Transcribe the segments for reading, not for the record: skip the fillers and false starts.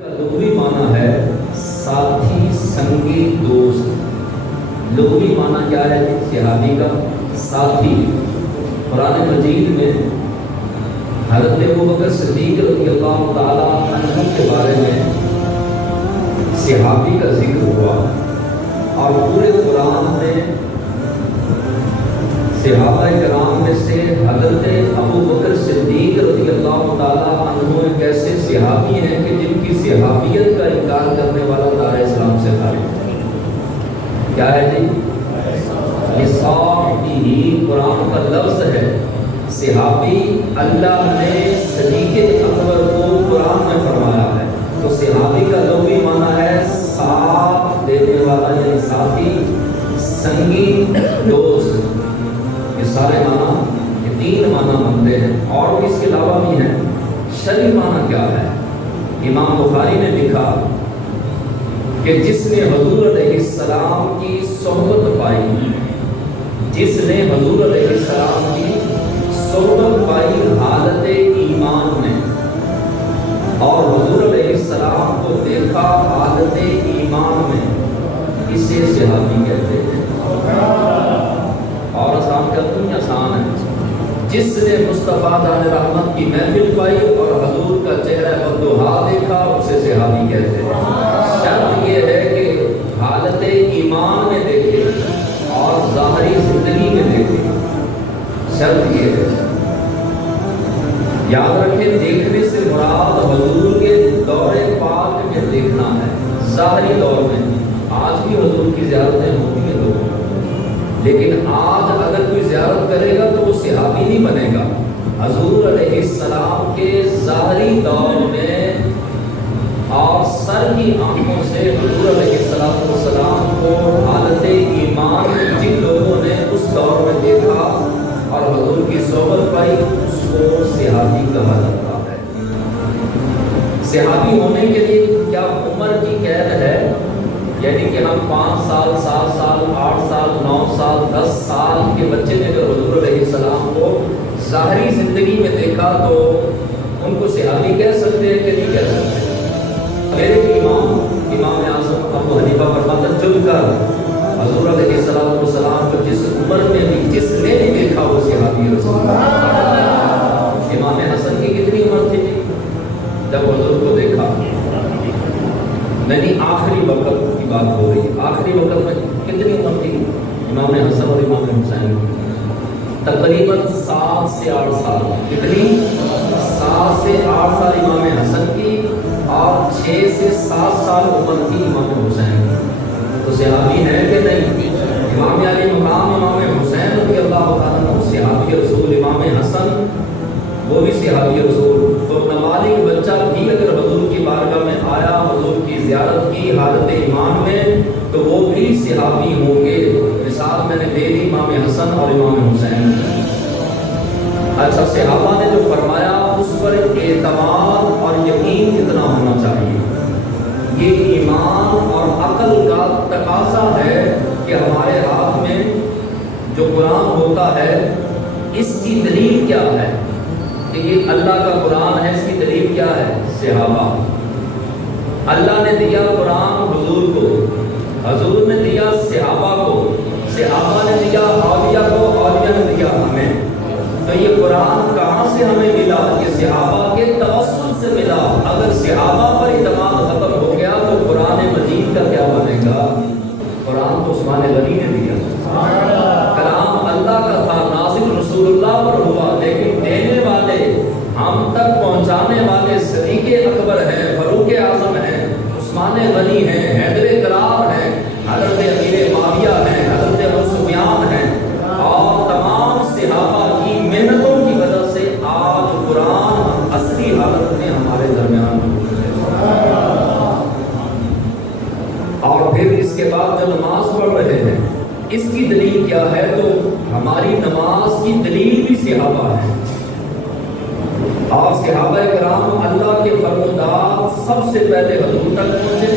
کا لغوی معنی ہے ساتھی، سنگی، دوست۔ لغوی معنی کیا ہے؟ صحابی کا ساتھی۔ قرآن مجید میں حضرت ابوبکر صدیق رضی اللہ تعالیٰ عنہ کے بارے میں صحابی کا ذکر ہوا، اور پورے قرآن میں صحابہ کرام میں سے حضرت ابوبکر صدیق رضی اللہ تعالیٰ عنہ ایک ایسے صحابی ہیں کہ جن کی صحابیت کا انکار کرنے والا دار اسلام سے خارج ہے۔ کیا ہے جی؟ یہ صحابی قرآن کا لفظ ہے۔ صحابی اللہ نے صدیق اکبر کو قرآن میں فرمایا ہے۔ تو صحابی کا لغوی معنی ہے ساتھ دینے والا، یعنی ساتھی، سنگی، دوست۔ یہ سارے معنی، یہ تین معنی بنتے ہیں، اور بھی اس کے علاوہ بھی ہیں۔ شرعی معنی کیا ہے؟ امام بخاری نے لکھا کہ جس نے حضور علیہ السلام کی صحبت پائی، جس نے حضور علیہ السلام کی صحبت پائی حالت ایمان میں، اور حضور علیہ السلام کو دیکھا حالت ایمان میں، اسے صحابی کہتے ہیں۔ اور آسان کرتے ہیں، آسان ہے۔ جس نے مصطفیٰ دان رحمت کی محفل پائی اور حضور کا چہرہ بدوہا دیکھا، اسے صحابی کہتے ہیں۔ شرط یہ ہے کہ حالت ایمان میں دیکھے اور ظاہری زندگی میں دیکھے، شرط یہ ہے۔ یاد رکھیں، دیکھنے سے مراد حضور کے دور پاک میں دیکھنا ہے، ظاہری دور میں۔ آج بھی حضور کی زیارتیں ہوتی ہیں لوگوں، لیکن آج اگر کوئی زیارت کرے گا تو وہ صحابی نہیں بنے گا۔ حضور علیہ السلام کے ظاہری دور میں اور سر کی آنکھوں سے حضور علیہ السلام کو حالت ایمان جن لوگوں نے اس دور میں دیکھا اور حضور کی صحبت پائی، اس کو صحابی کہا جاتا ہے۔ صحابی ہونے کے لیے کیا عمر کی قید ہے؟ یعنی کہ ہم 5 سال، 7 سال، 8 سال، 9 سال، 10 سال کے بچے نے اگر حضور علیہ السلام کو ظاہری زندگی میں دیکھا تو ان کو صحابی کہہ سکتے ہیں کہ نہیں کہہ سکتے؟ میرے امام اعظم ابو حنیفہ فرماتا چل کر حضور علیہ السلام کو جس عمر میں بھی جس نے بھی دیکھا وہ صحابی رسول اللہ۔ امام حسن کی کتنی عمر تھی جب حضور کو دیکھا؟ نہیں، آخری وقت کی بات ہو رہی ہے۔ آخری وقت میں کتنی عمر تھی امام حسن اور امام حسین؟ تقریباً 7 سے 8 سال۔ کتنی؟ 7 سے 8 سال امام حسن کی، اور 6 سے 7 سال عمر تھی امام حسین۔ تو صحابی ہے کہ نہیں؟ امام علی مقام امام حسین رضی اللہ عنہ صحابی رسول، امام حسن وہ بھی صحابی رسول۔ تو نابالغ بچہ بھی اگر حضور کی بارگاہ میں آیا، حضور کی زیارت کی حالت ایمان میں، تو وہ بھی صحابی ہوں گے۔ مثال میں نے دے دی امام حسن اور امام حسین۔ اچھا، صحابہ نے جو فرمایا اس پر اعتماد اور یقین کتنا ہونا چاہیے؟ یہ ایمان اور عقل کا تقاضا ہے کہ ہمارے ہاتھ میں جو قرآن ہوتا ہے اس کی دلیل کیا ہے کہ یہ اللہ کا قرآن ہے، اس کی دلیل کیا ہے؟ صحابہ۔ اللہ نے دیا قرآن حضور کو، حضور نے دیا صحابہ کو، صحابہ نے دیا اولیاء کو، اولیاء نے دیا ہمیں۔ تو یہ قرآن کہاں سے ہمیں ملا؟ یہ صحابہ کے توسل سے ملا۔ اگر صحابہ پر اعتماد ختم ہو گیا تو قرآن مجید کا کیا بنے گا؟ قرآن تو عثمان غنی نے دیا، کلام اللہ کا تھا، نازل رسول اللہ پر ہوا، لیکن دینے والے، ہم تک پہنچانے والے صدیق اکبر ہیں، فاروق اعظم ہیں، عثمان غنی ہیں، حیدر کرار ہیں، حضرت امیر معاویہ ہیں، حضرت ابو سفیان ہیں، اور تمام صحابہ کی محنتوں کی وجہ سے آج قرآن اصلی حالت میں ہمارے درمیان ہے۔ اور پھر اس کے بعد جو نماز پڑھ رہے ہیں اس کی دلیل کیا ہے؟ تو ہماری نماز کی دلیل بھی صحابہ ہے، اور صحابہ کرام اللہ کے فرمودات سب سے پہلے حضور تک پہنچے،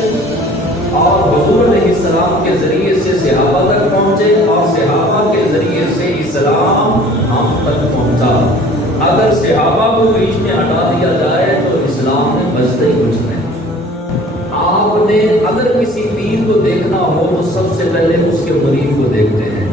اور حضور علیہ السلام کے ذریعے سے صحابہ تک پہنچے، اور صحابہ کے ذریعے سے اسلام ہم تک پہنچا۔ اگر صحابہ کو بیچ میں ہٹا دیا جائے تو اسلام میں بچتا ہی کچھ نہیں۔ اگر کسی پیر کو دیکھنا ہو تو سب سے پہلے اس کے مرید کو دیکھتے ہیں.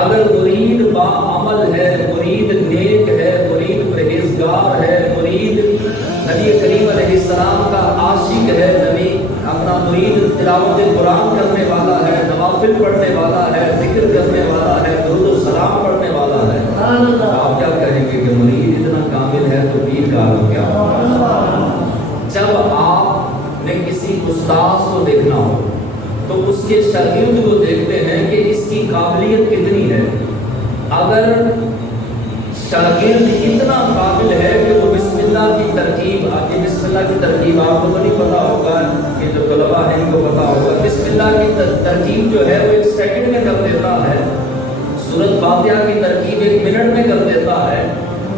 اگر مرید با عمل ہے، مرید نیک ہے، مرید پرہیزگار ہے، مرید نبی کریم علیہ السلام کا عاشق ہے، نبی اپنا مرید تلاوت قرآن کرنے والا ہے، نوافل پڑھنے والا ہے، ذکر کرنے والا ہے، درود و سلام پڑھنے والا ہے، آپ کیا کہیں گے کہ مرید اتنا کامل ہے تو پیر کا عالم کیا ہوگا؟ جب آپ نے کسی استاذ کو دیکھنا ہو تو اس کے شاگرد کو دیکھتے ہیں کہ اس کی قابلیت کتنی ہے. اگر شاگرد اتنا قابل ہے کہ وہ بسم اللہ کی ترکیب، آگے بسم اللہ کی ترکیب آپ کو نہیں پتا ہوگا، یہ جو طلباء ہیں ان کو پتا ہوگا، بسم اللہ کی ترکیب جو ہے وہ 1 سیکنڈ میں کر دیتا ہے، سورۃ فاتحہ کی ترکیب 1 منٹ میں کر دیتا ہے،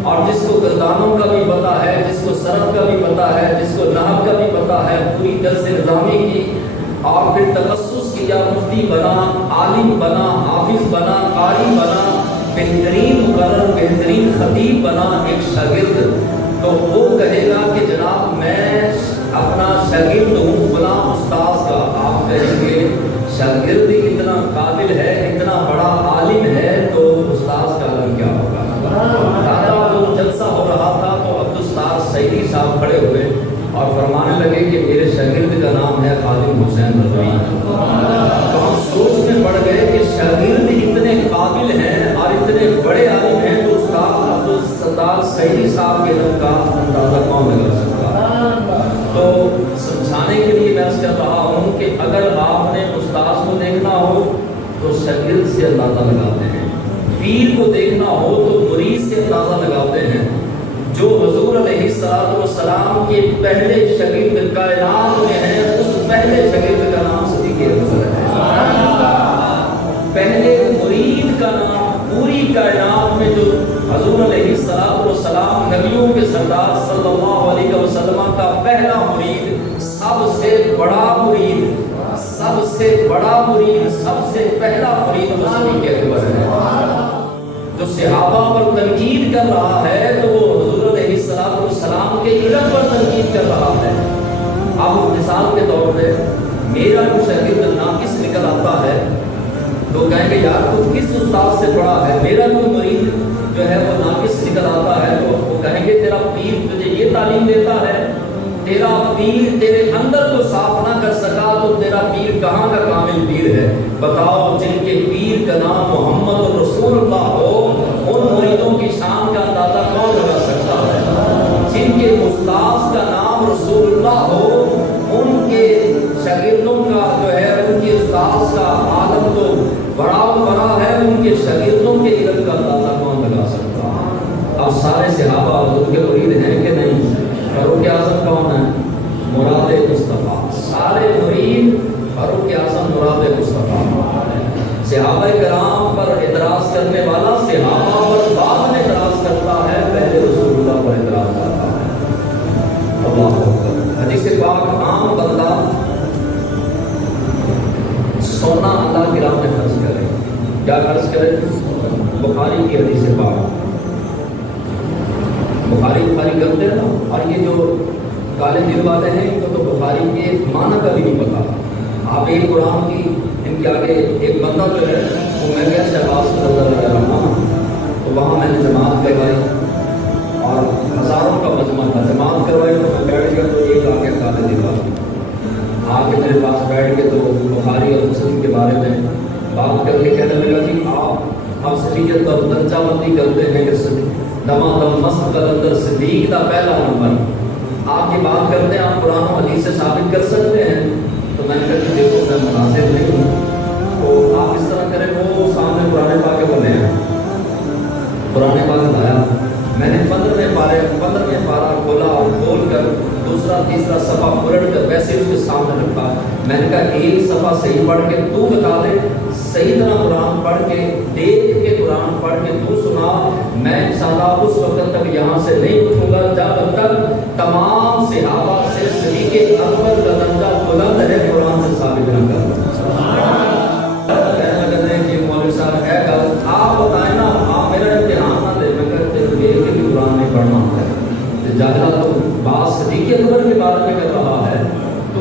اور جس کو گردانوں کا بھی پتا ہے، جس کو صرف کا بھی پتا ہے، جس کو نحو کا بھی پتا ہے، پوری درس نظامی کی اور پھر تخصص کیا، مفتی بنا، عالم بنا، حافظ بنا، قاری بنا، بہترین مقرر، بہترین خطیب بنا ایک شاگرد، تو وہ کہے گا کہ جناب میں اپنا شاگرد ہوں فلاں استاذ کا. آپ کہیں گے شاگرد اتنا قابل ہے، اتنا بڑا عالم ہے تو استاذ کا عالم کیا ہوگا؟ دادا جو جلسہ ہو رہا تھا تو عبد الاستاذ سعیدی صاحب کھڑے ہوئے اور فرمانے لگے کہ میرے شاگرد کا نام ہے خادم حسین رضوی. تو ہم سوچ میں پڑ گئے کہ شاگرد اتنے قابل ہیں اور اتنے بڑے عالم ہیں تو استاد عبد الاستاذ سعیدی صاحب کے نام کا اندازہ کون لگا سکتا؟ تو سمجھانے کے لیے میں اس کہہ رہا ہوں کہ اگر آپ نے استاد کو دیکھنا ہو تو شاگرد سے اندازہ لگاتے ہیں، پیر کو دیکھنا ہو تو مرید سے اندازہ لگاتے ہیں. جو حضور علیہ السلام کے پہلے شاگرد کائنات میں ہیں، اس پہلے شاگرد کا نام صدیق اکبر ہے. پہلے مرید کا نام پوری کائنات میں جو حضور علیہ السلام نبیوں کے سردار صلی اللہ علیہ وسلم کا پہلا مرید، سب سے بڑا مرید، سب سے بڑا مرید، سب سے پہلا مرید صدیق اکبر ہے. جو صحابہ پر تنقید کر رہا ہے تو وہ حضور علیہ السلام کے علم پر تنقید کر رہا ہے. اب مثال کے طور پہ میرا جو شاگرد ناقص نکل آتا ہے تو کہیں گے یار تو کس استاد سے پڑھا ہے. میرا جو مرید جو ہے وہ ناقص نکل آتا ہے تو وہ کہیں گے تیرا پیر تجھے یہ تعلیم دیتا ہے، تیرا پیر تیرے اندر کو صاف نہ کر سکا تو تیرا پیر کہاں کا کامل پیر ہے؟ بتاؤ جن کے پیر کا نام محمد رسول اللہ ہو ان مریدوں کی شان کا اندازہ کون لگا سکتا ہے؟ جن کے استاذ کا نام رسول اللہ ہو ان کے شاگردوں کا جو ہے ان کے استاذ کا عالم تو بڑا ہے، ان کے شاگردوں کے علم کا اندازہ کون لگا سکتا ہے؟ اب سارے صحابہ حضور کے مرید ہیں کہ نہیں؟ فاروق اعظم کون ہے؟ مراد مصطفیٰ. سارے مرید فاروق اعظم مراد مصطفیٰ. صحابہ کرام پر اعتراض کرنے والا صحابہ پر بعد میں اعتراض کرتا ہے، پہلے رسول اللہ پر اعتراض کرتا ہے. اللہ اکبر. حدیث پاک عام بندہ سونا اللہ کی راہ میں خرچ کرے. کیا خرچ کرے؟ بخاری کی حدیث پاک، بخاری کرتے ہیں نا. اور یہ جو کالے دل والے ہیں ان کو تو بخاری کے معنی کا بھی نہیں پتا. آپ ایک قرآن کی ان کے آگے ایک بندہ جو ہے وہ میں گیا شہباز کو نظر لگا رہا ہوں تو وہاں میں نے جماعت کروائی اور ہزاروں کا مجمع تھا. جماعت کروائی تو میں بیٹھ گیا تو ایک آ گیا کالے دل والا آ کے میرے پاس بیٹھ کے تو بخاری اور مسلم کے بارے میں بات کر کے کہنے لگا جی آپ صدیقیت کا درجہ بندی کرتے ہیں کہ دمادم مست قلندر صدیق کا پہلا نمبر آپ کی بات کرتے ہیں، آپ قرآن و حدیث سے ثابت کر سکتے ہیں؟ تو میں نے کہا کہ دیکھو میں مناسب نہیں ہوں تو آپ اس طرح کریں. وہ سامنے قرآن پاک بولے ہیں، قرآن پاک لایا، میں نے 15ویں پارہ کھولا اور کھول کر دوسرا تیسرا صفحہ پلٹ کر ویسے اس کے سامنے رکھا. میں نے کہا ایک صفحہ صحیح پڑھ کے تو بتا دے، صحیح طرح قرآن پڑھ کے دیکھ کے قرآن پڑھ کے تو سنا. میں انشاءاللہ اس وقت تک یہاں سے نہیں اٹھوں گا جب تک تمام صحابہ سے صدیق اکبر کا درجہ بلند ہے قرآن سے ثابت نہ کر. کہنے لگے کہ مولوی صاحب ہے گل آپ بتائیں نا، آپ میرا امتحان نہ لے. میں کہتے ہیں دیکھ کے بھی قرآن نہیں پڑھنا ہے. جاہلہ تو بات صدیق اکبر کے بارے میں کر رہا ہے تو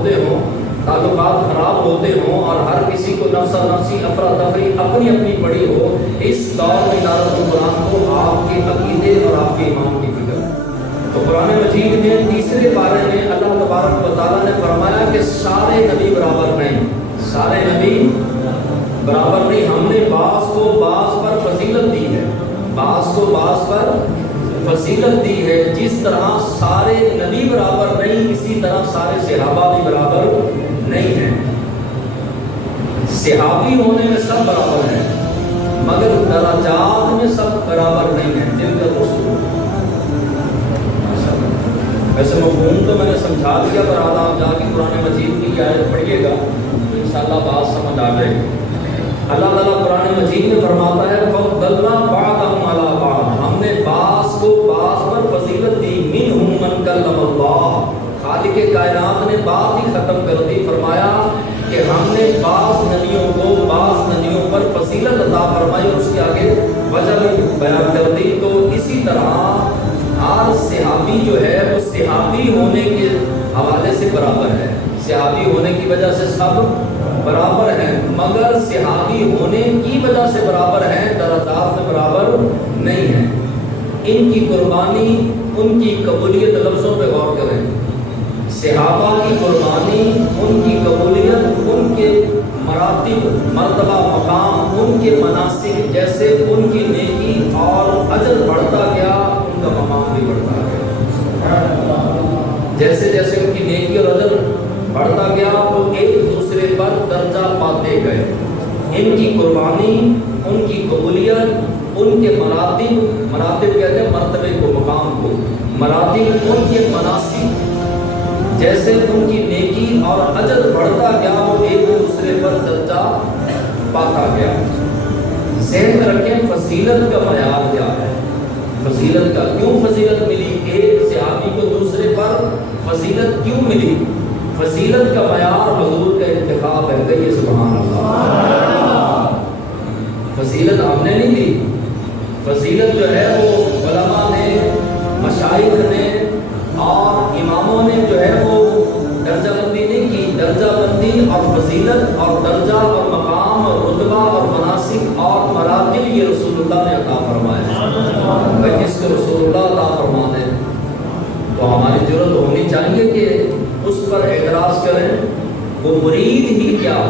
ہوتے ہوں، تعلقات خراب ہوتے ہوں اور ہر کسی کو نفسا نفسی افراتفری اپنی اپنی پڑی ہو، اس دور میں تلاوت قرآن کو آپ کے عقیدے اور آپ کے ایمان کی فکر۔ تو قرآن مجید میں تیسرے پارے میں اللہ تبارک و تعالیٰ نے فرمایا کہ سارے نبی برابر نہیں، سارے نبی برابر نہیں، ہم نے بعض کو بعض پر فضیلت دی ہے، بعض کو بعض پر فضیلت دی ہے۔ جس طرح سارے نبی برابر نہیں، اسی طرح سارے صحابہ بھی برابر نہیں ہیں۔ صحابی ہونے میں سب برابر ہیں، مگر درجات میں سب برابر نہیں ہیں۔ دل کا رسول ویسے مفہوم تو میں نے سمجھا دیا، پر آپ جا کے قرآن مجید کی آیت پڑھیے گا تو انشاءاللہ بات سمجھ آ جائے گی۔ اللہ تعالیٰ قرآن مجید میں فرماتا ہے فَضَّلْنَا بَعْضَهُمْ عَلَىٰ بَعْضٍ، ہم نے بعض کو بعض پر فضیلت دی۔ مِنْهُمْ مَنْ كَلَّمَ اللَّهُ، خالق کائنات نے بات ہی ختم کر دی، فرمایا کہ ہم نے بعض نبیوں کو بعض نبیوں پر فضیلت عطا فرمائی اور اس کے آگے وجہ بھی بیان کر دی۔ تو اسی طرح ہر صحابی جو ہے وہ صحابی ہونے کے حوالے سے برابر ہے، صحابی ہونے کی وجہ سے سب برابر ہیں، مگر صحابی ہونے کی وجہ سے برابر ہیں، درجات میں برابر نہیں ہیں۔ ان کی قربانی، ان کی قبولیت، لفظوں پہ غور کریں، صحابہ کی قربانی، ان کی قبولیت، ان کے مراتب، مرتبہ، مقام، ان کے مناسک، جیسے ان کی نیکی اور اجر بڑھتا گیا ان کا مقام بھی بڑھتا گیا، جیسے جیسے ان کی نیکی اور اجر بڑھتا گیا تو ایک دوسرے پر درجہ پاتے گئے۔ ان کی قربانی، ان کی قبولیت، ان کے مراتب، مراتب کہتے ہیں مرتبے کو، مقام کو، مراتب، ان کے مناسب، جیسے ان کی نیکی اور اجر بڑھتا گیا وہ ایک دوسرے پر درجہ پاتا گیا۔ ذہن میں رکھیں فضیلت کا معیار کیا ہے، فضیلت کا کیوں فضیلت ملی، ایک صحابی کو دوسرے پر فضیلت کیوں ملی؟ فضیلت کا معیار حضور کا انتخاب ہے، کہیے سبحان اللہ۔ فضیلت ہم نے نہیں دی، فضیلت جو ہے وہ علماء نے، مشائخ نے اور اماموں نے جو ہے وہ درجہ بندی نہیں کی۔ درجہ بندی اور فضیلت اور درجہ اور مقام اور رتبہ اور مناسب اور مراتب یہ رسول اللہ نے عطا فرمایا۔ جس کو رسول اللہ عطا فرما دے تو ہماری ضرورت ہونی چاہیے کہ اس پر اعتراض کریں۔ وہ مرید ہی کیا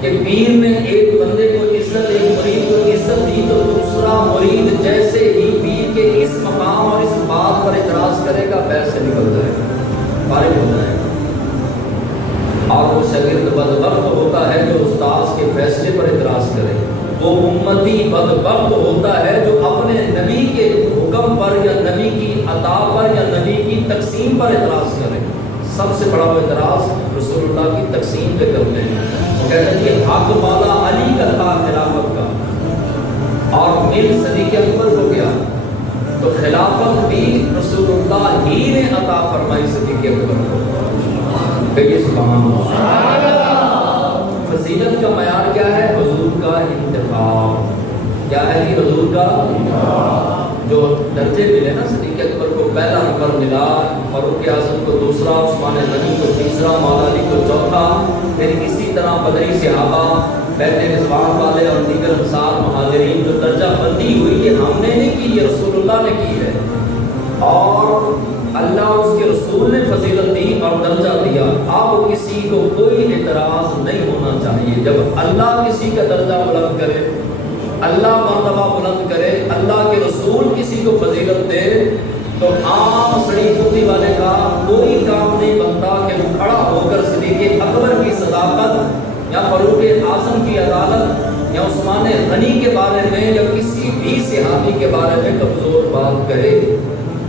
کہ پیر نے ایک بندے کو عزت، ایک مرید کو عزت دی تو دوسرا مرید جیسے ہی پیر کے اس مقام اور اس بات پر اعتراض کرے گا پیسے نکل جائے گا، فارغ ہو جائے گا۔ اور وہ شاگرد بدبخت ہوتا ہے جو استاذ کے فیصلے پر اعتراض کرے، وہ امتی بدبخت ہوتا ہے جو اپنے نبی کے حکم پر یا نبی کی عطا پر یا نبی کی تقسیم پر اعتراض کرے۔ سب سے بڑا اعتراض رسول اللہ کی تقسیم پہ کرتے ہیں، وہ کہتے ہیں کہ حق والا علی کا تھا خلافت کا اور مل صدیق اکبر کو گیا، تو خلافت بھی رسول اللہ ہی نے عطا فرمائی صدیق اکبر کو، کہیے سبحان اللہ۔ فضیلت کا معیار کیا ہے؟ حضور کا انتخاب۔ کیا ہے کہ حضور کا جو درجے ملے نا، صدیق اکبر کو پہلا نمبر ملا، فاروق اعظم کو دوسرا، عثمان غنی کو تیسرا، مولا علی کو چوتھا، پھر اسی طرح بدری صحابہ، بیت رضوان والے اور دیگر انصار مہاجرین جو درجہ بندی ہوئی یہ ہم نے نہیں کی، یہ رسول اللہ نے کی ہے، اور اللہ اس کے رسول نے فضیلت دی اور درجہ دیا۔ اب کسی کو کوئی اعتراض نہیں ہونا چاہیے جب اللہ کسی کا درجہ بلند کرے، اللہ مرتبہ بلند کرے، اللہ کے رسول کسی کو فضیلت دے، تو عام سڑی کتی والے کا کوئی کام نہیں بنتا کہ وہ کھڑا ہو کر صدیق اکبر کی صداقت یا فاروق اعظم کی عدالت یا عثمان غنی کے بارے میں یا کسی بھی صحابی کے بارے میں کمزور بات کرے،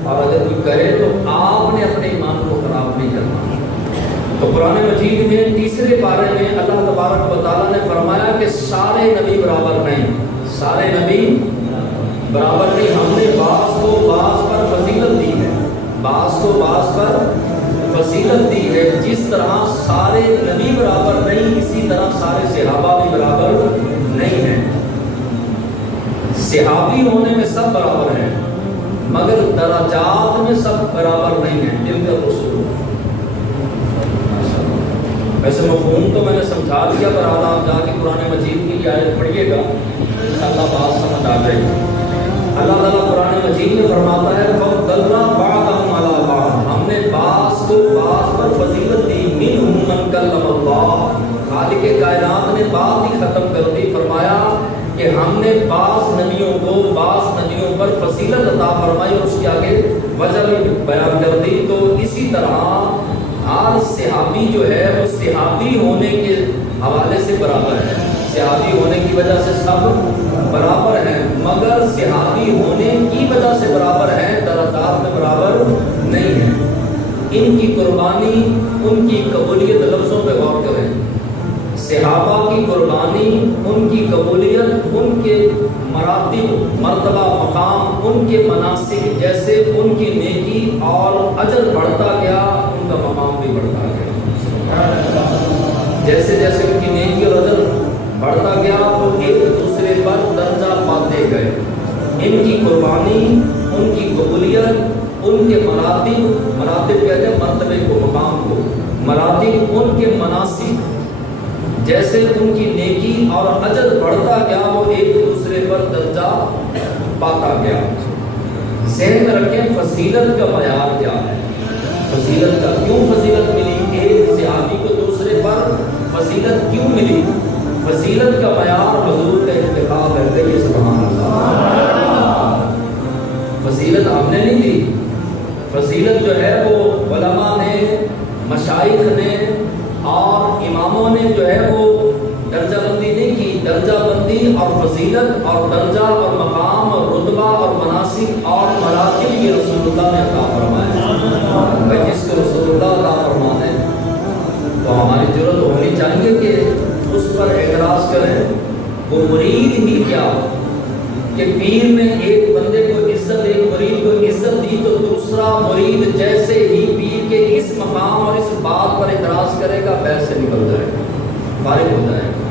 اور اگر کوئی کرے تو آپ نے اپنے ایمان کو خراب نہیں کرنا۔ تو قرآن مجید میں تیسرے پارے میں اللہ تبارک و تعالیٰ نے فرمایا کہ سارے نبی برابر نہیں، سارے نبی برابر نہیں، ہم نے بعض کو بعض پر فضیلت دی ہے، بعض کو بعض پر فضیلت دی ہے۔ جس طرح سارے نبی برابر نہیں، اسی طرح سارے صحابہ بھی برابر نہیں ہیں۔ صحابی ہونے میں سب برابر ہیں، مگر درجات میں سب برابر نہیں ہیں۔ دل کا رسول مفہوم تو میں نے سمجھا دیا، برحال آپ جا کے قرآن مجید کی آیت پڑھیے گا، انشاءاللہ بات سمجھ آ جائے گی۔ اللہ تعالیٰ قرآن مجید میں فرماتا ہے فَضَّلْنَا بَعْضَهُمْ عَلَىٰ بَعْضٍ، ہم نے بعض کو بعض پر فضیلت دی، مِنْهُمْ مَنْ كَلَّمَ اللَّهُ، خالق کائنات نے بات ہی ختم کر دی، فرمایا کہ ہم نے بعض نبیوں کو بعض نبیوں پر فضیلت عطا فرمائی اور اس کے آگے وجہ بھی بیان کر دی۔ تو اسی طرح ہر صحابی جو ہے وہ صحابی ہونے کے حوالے سے برابر ہے، صحابی ہونے کی وجہ سے سب برابر ہیں، مگر صحابی ہونے کی وجہ سے برابر ہیں، درجات میں برابر نہیں ہیں۔ ان کی قربانی، ان کی قبولیت، لفظوں پہ غور کریں، صحابہ کی قربانی، ان کی قبولیت، ان کے مراتب، مرتبہ، مقام، ان کے مناسک، جیسے ان کی نیکی اور اجر بڑھتا گیا ان کا مقام بھی بڑھتا گیا، جیسے جیسے ان کی نیکی اور اجر بڑھتا گیا وہ ایک دوسرے پر درجہ پاتے گئے۔ ان کی قربانی، ان کی قبولیت، ان کے مراتب، مراتب کہتے ہیں مرتبے کو، مقام کو، مراتب، ان کے مناسک، جیسے ان کی نیکی اور اجر بڑھتا گیا وہ ایک دوسرے پر درجہ پاتا گیا۔ ذہن میں رکھیں فضیلت کا معیار کیا ہے، فضیلت کا کیوں فضیلت ملی، ایک صحابی کو دوسرے پر فضیلت کیوں ملی؟ فضیلت کا معیار حضور کا انتخاب ہے، کہیے سبحان اللہ۔ فضیلت ہم نے نہیں دی، فضیلت جو ہے وہ علماء نے، مشائخ نے اور اماموں نے جو ہے وہ درجہ بندی نہیں کی۔ درجہ بندی اور فضیلت اور درجہ اور مقام اور رتبہ اور مناسب اور مراتب یہ رسول اللہ نے عطا فرمایا۔ جس کو رسول اللہ عطا فرماتے ہیں تو ہماری ضرورت ہونی چاہیے کہ اس پر اعتراض کریں۔ وہ مرید ہی کیا کہ پیر نے ایک بندے کو عزت، ایک مرید کو عزت دی تو دوسرا مرید جیسے ہی پیر کے اس مقام اور اس بات پر اعتراض کرے گا بیت سے نکل جائے گا، فارغ ہو جائے گا۔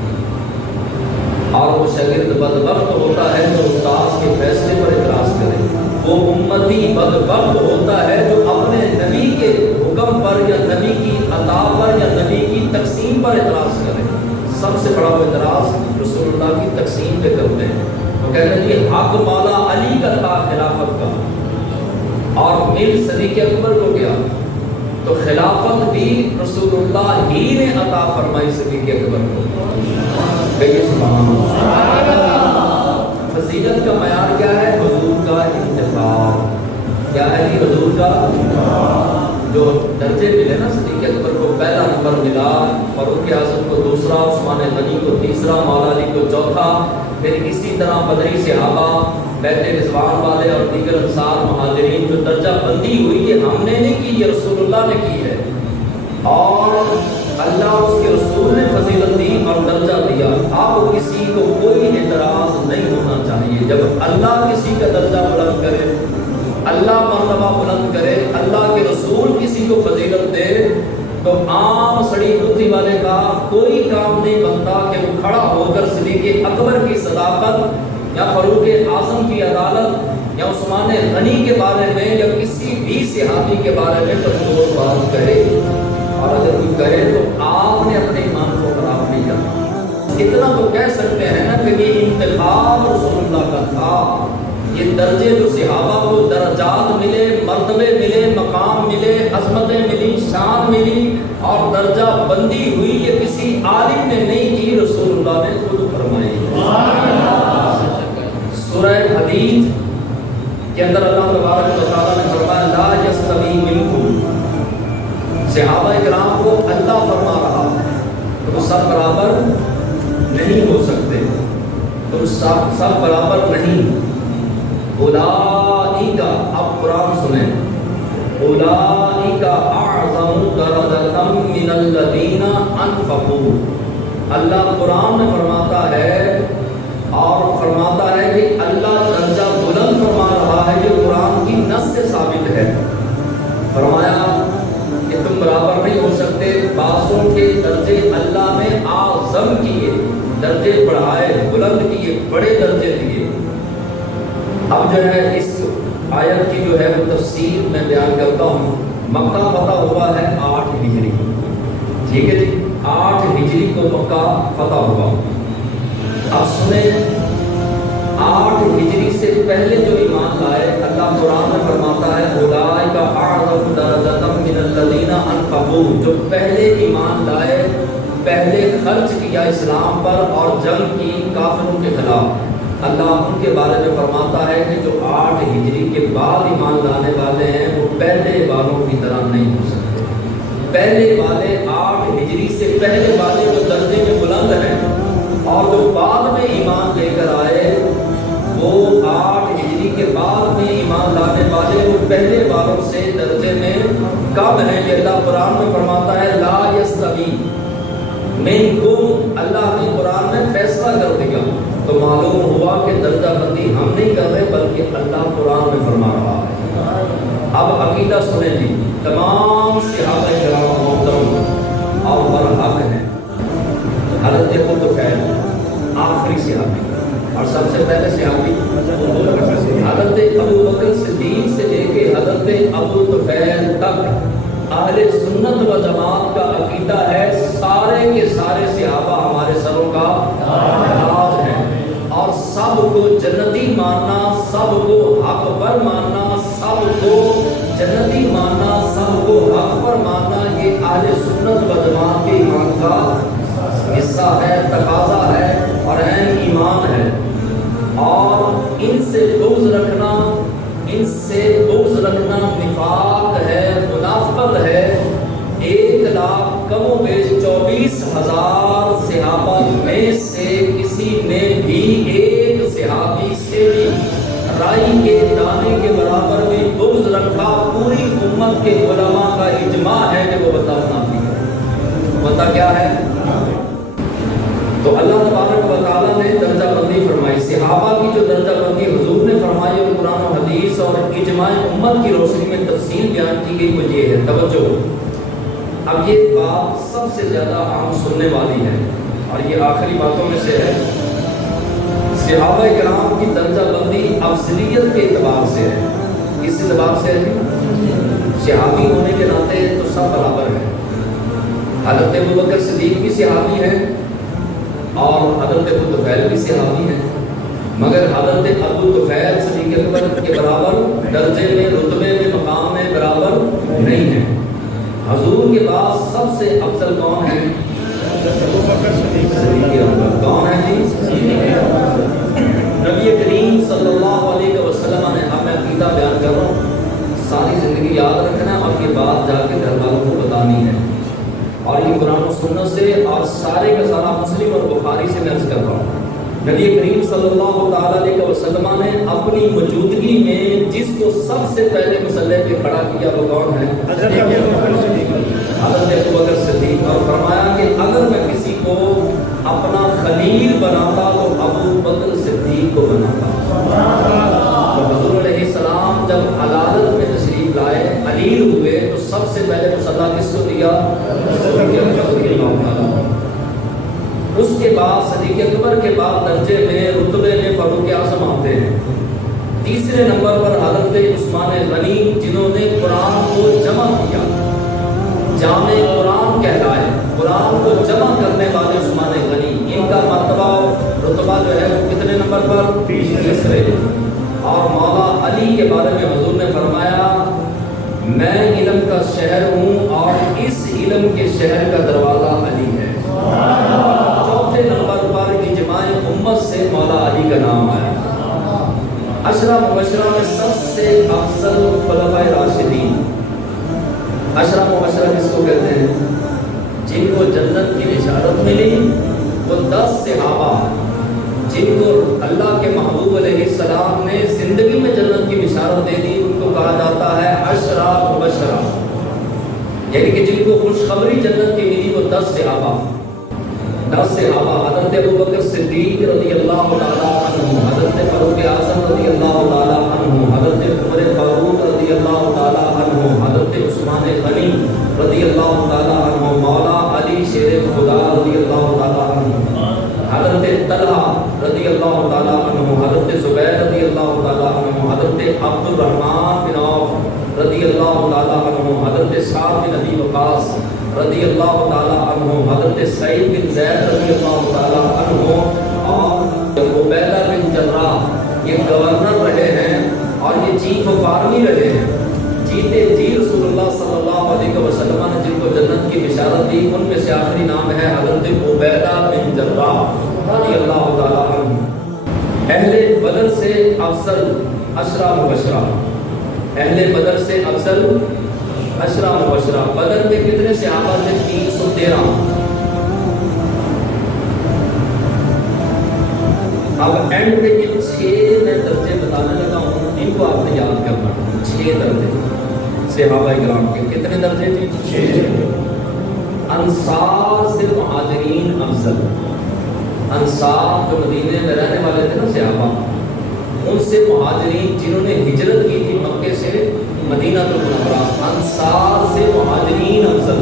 اور وہ شاگرد بدبخت ہوتا ہے جو استاد کے فیصلے پر اعتراض کرے، وہ امتی بدبخت ہوتا ہے جو اپنے نبی کے حکم پر یا نبی کی عطا پر یا نبی کی تقسیم پر اعتراض کرے۔ سب سے بڑا وہ اعتراض رسول اللہ کی تقسیم پہ کرتے ہیں، وہ کہتے ہیں کہ حق مولا علی کا تھا خلافت کا اور مل صدیق اکبر کو گیا، تو خلافت بھی رسول اللہ ہی نے عطا فرمائی صدیق اکبر کو۔ کہیے سبحان اللہ۔ فضیلت کا معیار کیا ہے؟ حضور کا انتخاب۔ کیا ہے کہ حضور کا جو درجے ملے نا، صدیق اکبر کو پہلا نمبر ملا، فاروق اعظم کو دوسرا، عثمان غنی کو تیسرا، مولا علی کو چوتھا، پھر اسی طرح بدری صحابہ، بیت رضوان والے اور دیگر انصار مہاجرین جو درجہ بندی ہوئی یہ ہم نے نہیں کی، یہ رسول اللہ نے کی ہے، اور اللہ اس کے رسول نے فضیلت دی اور درجہ دیا۔ اب کسی کو کوئی اعتراض نہیں ہونا چاہیے جب اللہ کسی کا درجہ بلند کرے، اللہ مرتبہ بلند کرے، اللہ کے رسول کسی کو فضیلت دے، تو عام سڑی بتی والے کا کوئی کام نہیں بنتا کہ وہ کھڑا ہو کر صدیق اکبر کی صداقت یا فاروق اعظم کی عدالت یا عثمان غنی کے بارے میں یا کسی بھی صحابی کے بارے میں کمزور بات کہے، اور اگر کوئی کہے تو آپ نے اپنے ایمان کو خراب نہیں کرنا۔ اتنا تو کہہ سکتے ہیں نا کہ یہ انتخاب رسول اللہ کا تھا، یہ درجے جو صحابہ کو درجات ملے، مرتبے ملے، مقام ملے، عظمتیں ملی، شان ملی اور درجہ بندی ہوئی، یہ کسی عالم نے نہیں کی، رسول اللہ نے خود فرمائی۔ سورہ حدید کے اندر اللہ تبارک و تعالیٰ نے فرمایا لا یستوی منکم، صحابہ کرام کو اللہ فرما رہا ہے تو سب برابر نہیں ہو سکتے، تم سب برابر نہیں۔ اولئک، اب قرآن سنیں، اولئک اعظم درجۃ من الذین انفقوا، اللہ قرآن میں فرماتا ہے اور فرماتا ہے کہ اللہ درجہ بلند فرما رہا ہے، یہ قرآن کی نص سے ثابت ہے۔ فرمایا کہ تم برابر نہیں ہو سکتے، بعضوں کے درجے اللہ نے اعظم کیے، درجے بڑھائے، بلند کیے، بڑے درجے دیے۔ اب جو ہے اس آیت کی جو ہے وہ تفسیر میں بیان کرتا ہوں۔ مکہ فتح ہوا ہے 8 ہجری، ٹھیک ہے جی، 8 مکہ فتح ہوا۔ اب سنیں 8 ہجری سے پہلے جو ایمان لائے، اللہ قرآن میں فرماتا ہے اولئک اعظم درجۃ من الذین انفقوا، جو پہلے ایمان لائے، پہلے خرچ کیا اسلام پر اور جنگ کی کافروں کے خلاف، اللہ ان کے بارے میں فرماتا ہے کہ جو 8 ہجری کے بعد ایمان لانے والے ہیں وہ پہلے والوں کی طرح نہیں ہو سکتے۔ پہلے والے 8 ہجری سے پہلے والے جو درجے میں بلند ہیں، اور جو بعد میں ایمان لے کر آئے وہ 8 ہجری کے بعد میں ایمان لانے والے وہ پہلے والوں سے درجے میں کم ہیں۔ کہ اللہ قرآن میں فرماتا ہے لا یستوی منکم، اللہ نے قرآن میں فیصلہ کر دیا، تو معلوم ہوا کہ درجہ بندی ہم نہیں کر رہے بلکہ اللہ قرآن میں فرما رہا ہے۔ اب عقیدہ سنیں جی، تمام صحابہ کرام محترم اور برحق ہیں۔ حضرت خطفیل آخری صحابی اور سب سے پہلے صحابی حضرت ابو بکر صدیق سے لے کے حضرت ابو طفیل تک اہل سنت و جماعت کا عقیدہ ہے سارے کے سارے صحابہ ہمارے سروں کا تاج ہیں، اور سب کو جنتی ماننا، سب کو حق پر ماننا، سب کو جنتی ماننا، سب کو حق پر ماننا، یہ اہل سنت و جماعت کے ایمان کا حصہ ہے، تقاضا ہے اور عین ایمان ہے۔ اور ان سے بغض رکھنا، ان سے بغض رکھنا نفاق ہے، منافقت ہے۔ 1,00,000 کم و بیش 24,000 صحابہ میں سے کسی نے بھی ایک صحابی سے بھی رائی کے دانے کے برابر بھی بغض رکھا، پوری امت کے علماء کا اجماع ہے کہ وہ بتانا بھی بتا کیا ہے۔ تو اللہ تبارک و تعالیٰ نے درجہ بندی فرمائی، صحابہ کی جو درجہ بندی حضور نے فرمائی اور قرآن و حدیث اور اجماع امت کی روشنی میں تفصیل بیان کی گئی وہ یہ ہے، توجہ۔ اب یہ بات سب سے زیادہ عام سننے والی ہے اور یہ آخری باتوں میں سے ہے، صحابہ کرام کی درجہ بندی افضلیت کے اعتبار سے ہے۔ کس اعتبار سے ہے؟ صحابی ہونے کے ناطے تو سب برابر ہیں۔ حضرت ابو بکر صدیق بھی صحابی ہیں اور حضرت ابو طفیل بھی صحابی ہیں، مگر حضرت ابو طفیل صدیق اکبر کے برابر درجے میں، رتبے میں، مقام میں برابر نہیں ہیں۔ حضور کے بعد سب سے افضل کون ہے؟ صدیق اکبر۔ کون ہے جی؟ نبی کریم صلی اللہ علیہ وسلم نے، اب میں عقیدہ بیان کر رہا ہوں، ساری زندگی یاد رکھنا اور یہ بات جا کے گھر والوں کو بتانی ہے، اور یہ قرآن و سنت سے اور سارے کا سارا مسلم اور بخاری سے میں عرض کر رہا ہوں۔ نبی کریم صلی اللہ تعالیٰ علیہ وسلم نے اپنی موجودگی میں جس کو سب سے پہلے مسلح پہ کھڑا کیا وہ کون ہے؟ حضرت ابو بکر صدیق، اور فرمایا کہ اگر میں کسی کو اپنا خلیل بناتا تو ابو بکر صدیق کو بناتا۔ تو حضور علیہ السلام جب عدالت میں تشریف لائے، علیل ہوئے، تو سب سے پہلے مسلح کس کو دیا؟ اس کے بعد صدیق اکبر کے بعد درجے میں، رتبے میں فاروق اعظم آتے ہیں۔ تیسرے نمبر پر حضرت عثمان غنی، جنہوں نے قرآن کو جمع کیا، جامع قرآن کہلائے، قرآن کو جمع کرنے والے عثمان غنی، ان کا مرتبہ رتبہ جو ہے وہ کتنے نمبر پر؟ تیسرے۔ اور مولا علی کے بارے میں حضور نے فرمایا میں علم کا شہر ہوں اور اس علم کے شہر کا دروازہ علی ہے۔ چوتھے نمبر پر اجماع امت سے مولا علی کا نام آیا۔ عشرہ مبشرہ میں سب سے افضل خلفائے راشدین، عشرہ مبشرہ کس کو کہتے ہیں؟ جن کو جنت کی بشارت ملی وہ 10 صحابہ، جن کو اللہ کے محبوب علیہ السلام نے زندگی میں جنت کی بشارت دے دی، ان کو کہا جاتا ہے عشرہ مبشرہ، یعنی کہ جن کو خوشخبری جنت کی ملی وہ 10 صحابہ۔ 10 صحابہ، حضرت ابو بکر صدیق رضی اللہ تعالیٰ عنہ، حضرت فاروق اعظم رضی اللہ تعالیٰ عنہ، حضرت عمر فاروق رضی اللہ تعالیٰ عنہ، حضرت عثمان غنی رضی اللہ تعالیٰ عنہ، مولا علی شیر خدا رضی اللہ تعالیٰ عنہ، حضرت طلحہ رضی اللہ تعالیٰ عنہ، حضرت زبیر رضی اللہ تعالیٰ عنہ، حضرت عبد الرحمن بن عوف رضی اللہ تعالیٰ عنہ، حضرت سعد بن ابی وقاص رضی اللہ تعالیٰ عنہ، حضرت سعید بن زید رضی اللہ تعالیٰ عنہ اور عبیدہ بن جراح یہ گورنر رہے ہیں اور یہ چیف آف آرمی رہے ہیں۔ جیتے جی رسول اللہ صلی اللہ علیہ وسلم نے جن کو جنت کی بشارت دی ان میں سے آخری نام ہے حضرت عبیدہ بن جراح رضی اللہ تعالیٰ عنہ۔ اہل بدر سے افضل عشرہ مبشرہ، اہل بدر سے افضل عشرہ مبشرہ۔ بدر میں کتنے صحابہ تھے؟ 313۔ اب اینڈ پہ یہ 6 میں درجے بتانے لگا ہوں، ان کو آپ نے یاد کرنا۔ 6 درجے صحابہ اکرام کے، کتنے درجے تھے؟ 6۔ انصار سے مہاجرین افضل، انصار جو مدینے میں رہنے والے تھے نا صحابہ، ان سے مہاجرین جنہوں نے ہجرت کی تھی مکے سے مدینہ المنورہ، انصار سے مہاجرین افضل۔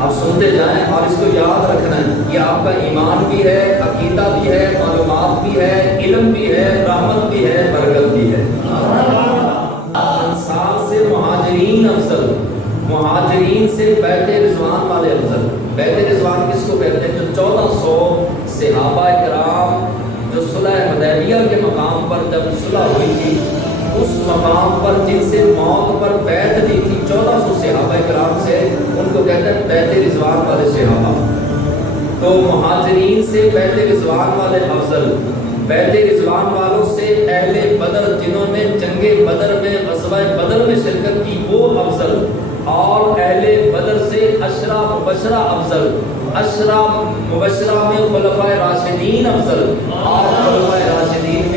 آپ سنتے جائیں اور اس کو یاد رکھنا ہے، یہ آپ کا ایمان بھی ہے، عقیدہ بھی ہے، معلومات بھی ہے، علم بھی ہے، رحمت بھی ہے، برکت بھی ہے۔ انصار سے مہاجرین افضل، مہاجرین سے بیت رضوان والے افضل۔ بیت رضوان کس کو کہتے ہیں؟ جو 1400 صحابہ کرام جو صلح حدیبیہ کے مقام پر جب صلح ہوئی تھی، اس مقام پر جن سے موت پر بیعت دی تھی 1400 صحابہ کرام سے، ان کو کہتے ہیں بیت رضوان والے صحابہ۔ تو مہاجرین سے بیت رضوان والے افضل، بیت رضوان والوں سے اہل بدر جنہوں نے جنگ بدر میں غزوہ بدر میں شرکت کی وہ افضل، اور اہل بدر سے عشرہ مبشرہ افضل۔ عشرہ مبشرہ میں خلفائے راشدین افضل، اور خلفائے راشدین